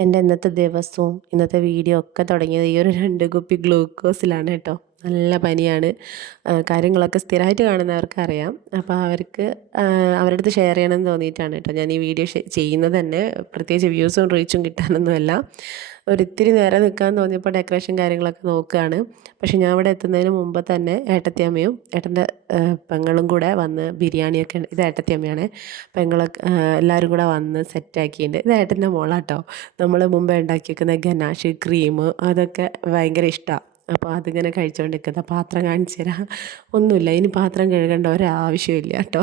എൻ്റെ ഇന്നത്തെ ദിവസവും ഇന്നത്തെ വീഡിയോ ഒക്കെ തുടങ്ങിയത് ഈ ഒരു 2 കുപ്പി ഗ്ലൂക്കോസിലാണ് കേട്ടോ. നല്ല പനിയാണ്. കാര്യങ്ങളൊക്കെ സ്ഥിരമായിട്ട് കാണുന്നവർക്ക് അറിയാം. അപ്പോൾ അവർക്ക് അവരുടെ അടുത്ത് ഷെയർ ചെയ്യണമെന്ന് തോന്നിയിട്ടാണ് കേട്ടോ ഞാൻ ഈ വീഡിയോ ചെയ്യുന്നത് തന്നെ. പ്രത്യേകിച്ച് വ്യൂസും റീച്ചും കിട്ടാനൊന്നുമല്ല. ഒരിത്തിരി നേരം നിൽക്കാൻ തോന്നിയപ്പോൾ ഡെക്കറേഷൻ കാര്യങ്ങളൊക്കെ നോക്കുകയാണ്. പക്ഷേ ഞാൻ ഇവിടെ എത്തുന്നതിന് മുമ്പ് തന്നെ ഏട്ടത്തിയമ്മയും ഏട്ടൻ്റെ പെങ്ങളും കൂടെ വന്ന് ബിരിയാണിയൊക്കെ ഇത് ഏട്ടത്തിയമ്മയാണ്. പെങ്ങളൊക്കെ എല്ലാവരും കൂടെ വന്ന് സെറ്റാക്കിയിട്ടുണ്ട്. ഇത് ഏട്ടൻ്റെ മോളാട്ടോ. നമ്മൾ മുമ്പേ ഉണ്ടാക്കി വെക്കുന്ന ഗനാഷ് ക്രീം അതൊക്കെ ഭയങ്കര ഇഷ്ടമാണ്. അപ്പോൾ അതിങ്ങനെ കഴിച്ചുകൊണ്ടിരിക്കുന്ന പാത്രം കാണിച്ചു തരാം. ഒന്നുമില്ല, ഇനി പാത്രം കഴുകേണ്ട ഒരാവശ്യമില്ല കേട്ടോ.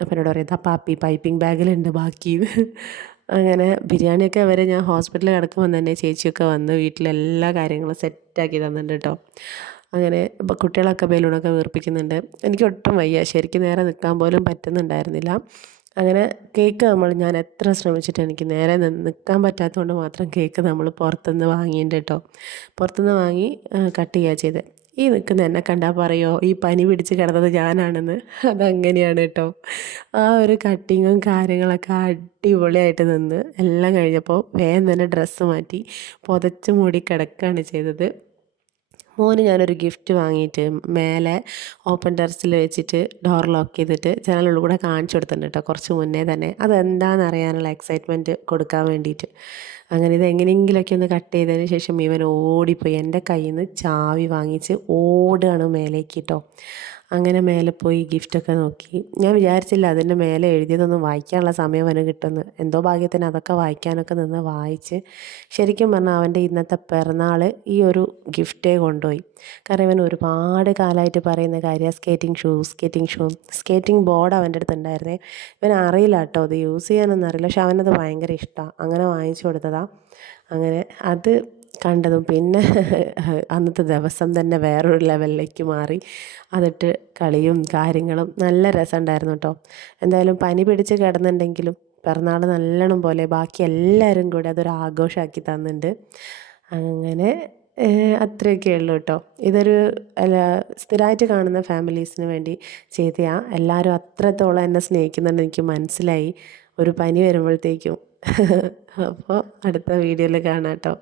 അപ്പോൾ എന്നോട് പറയും ഇതാ പാപ്പി പൈപ്പിംഗ് ബാഗിലുണ്ട് ബാക്കി. അങ്ങനെ ബിരിയാണിയൊക്കെ വരെ ഞാൻ ഹോസ്പിറ്റലിൽ കിടക്കുമ്പോൾ തന്നെ ചേച്ചിയൊക്കെ വന്ന് വീട്ടിലെല്ലാ കാര്യങ്ങളും സെറ്റാക്കി തന്നിട്ടുണ്ട് കേട്ടോ. അങ്ങനെ ഇപ്പോൾ കുട്ടികളൊക്കെ ബലൂണൊക്കെ വീർപ്പിക്കുന്നുണ്ട്. എനിക്ക് ഒട്ടും വയ്യ, ശരിക്കും നേരെ നിൽക്കാൻ പോലും പറ്റുന്നുണ്ടായിരുന്നില്ല. അങ്ങനെ കേക്ക് ഞാൻ എത്ര ശ്രമിച്ചിട്ട് എനിക്ക് നേരെ നിൽക്കാൻ പറ്റാത്തതുകൊണ്ട് മാത്രം കേക്ക് നമ്മൾ പുറത്തുനിന്ന് വാങ്ങിയിട്ടുണ്ട് കേട്ടോ. പുറത്തുനിന്ന് വാങ്ങി കട്ട് ചെയ്യുക ചെയ്തത്. ഈ നിൽക്കുന്ന എന്നെ കണ്ടാൽ പറയുമോ ഈ പനി പിടിച്ച് കിടന്നത് ഞാനാണെന്ന്? അതങ്ങനെയാണ് കേട്ടോ. ആ ഒരു കട്ടിങ്ങും കാര്യങ്ങളൊക്കെ അടിപൊളിയായിട്ട് നിന്ന് എല്ലാം കഴിഞ്ഞപ്പോൾ വേഗം തന്നെ ഡ്രസ്സ് മാറ്റി പുതച്ച് മൂടി കിടക്കുകയാണ് ചെയ്തത്. മോന് ഞാനൊരു ഗിഫ്റ്റ് വാങ്ങിയിട്ട് മേലെ ഓപ്പൺ ടെറസിൽ വെച്ചിട്ട് ഡോർ ലോക്ക് ചെയ്തിട്ട് ജനലുള്ളിൽ കൂടെ കാണിച്ചു കൊടുത്തിട്ടുണ്ട് കേട്ടോ, കുറച്ച് മുന്നേ തന്നെ. അതെന്താണെന്ന് അറിയാനുള്ള എക്സൈറ്റ്മെൻറ്റ് കൊടുക്കാൻ വേണ്ടിയിട്ട്. അങ്ങനെ ഇത് എങ്ങനെയെങ്കിലുമൊക്കെ ഒന്ന് കട്ട് ചെയ്തതിന് ശേഷം ഇവൻ ഓടിപ്പോയി എൻ്റെ കയ്യിൽ നിന്ന് ചാവി വാങ്ങിച്ച് ഓടുകയാണ് മേലേക്ക് കേട്ടോ. അങ്ങനെ മേലെ പോയി ഗിഫ്റ്റൊക്കെ നോക്കി. ഞാൻ വിചാരിച്ചില്ല അതിൻ്റെ മേലെ എഴുതിയതൊന്നും വായിക്കാനുള്ള സമയം അവന് കിട്ടുമെന്ന്. എന്തോ ഭാഗ്യത്തിന് അതൊക്കെ വായിക്കാനൊക്കെ നിന്ന് വായിച്ച് ശരിക്കും പറഞ്ഞാൽ അവൻ്റെ ഇന്നത്തെ പിറന്നാൾ ഈ ഒരു ഗിഫ്റ്റേ കൊണ്ടുപോയി. കാരണം ഇവൻ ഒരുപാട് കാലമായിട്ട് പറയുന്ന കാര്യമാണ് സ്കേറ്റിംഗ് ബോർഡ് അവൻ്റെ അടുത്ത് ഉണ്ടായിരുന്നേ. ഇവൻ അറിയില്ല കേട്ടോ, അത് യൂസ് ചെയ്യാനൊന്നും അറിയില്ല. പക്ഷെ അവനത് ഭയങ്കര ഇഷ്ടമാണ്. അങ്ങനെ വാങ്ങിച്ചു കൊടുത്തതാണ്. അങ്ങനെ അത് കണ്ടതും പിന്നെ അന്നത്തെ ദിവസം തന്നെ വേറൊരു ലെവലിലേക്ക് മാറി. അതിട്ട് കളിയും കാര്യങ്ങളും നല്ല രസമുണ്ടായിരുന്നു കേട്ടോ. എന്തായാലും പനി പിടിച്ച് കിടന്നുണ്ടെങ്കിലും പിറന്നാൾ നല്ലോണം പോലെ ബാക്കി എല്ലാവരും കൂടി അതൊരു ആഘോഷമാക്കി തന്നിട്ടുണ്ട്. അങ്ങനെ അത്രയൊക്കെ ഉള്ളൂ കേട്ടോ. ഇതൊരു സ്ഥിരമായിട്ട് കാണുന്ന ഫാമിലീസിന് വേണ്ടി ചെയ്തതാണ്. എല്ലാവരും അത്രത്തോളം എന്നെ സ്നേഹിക്കുന്നുണ്ട് എനിക്ക് മനസ്സിലായി ഒരു പനി വരുമ്പോഴത്തേക്കും. അപ്പോൾ അടുത്ത വീഡിയോയിൽ കാണാം കേട്ടോ.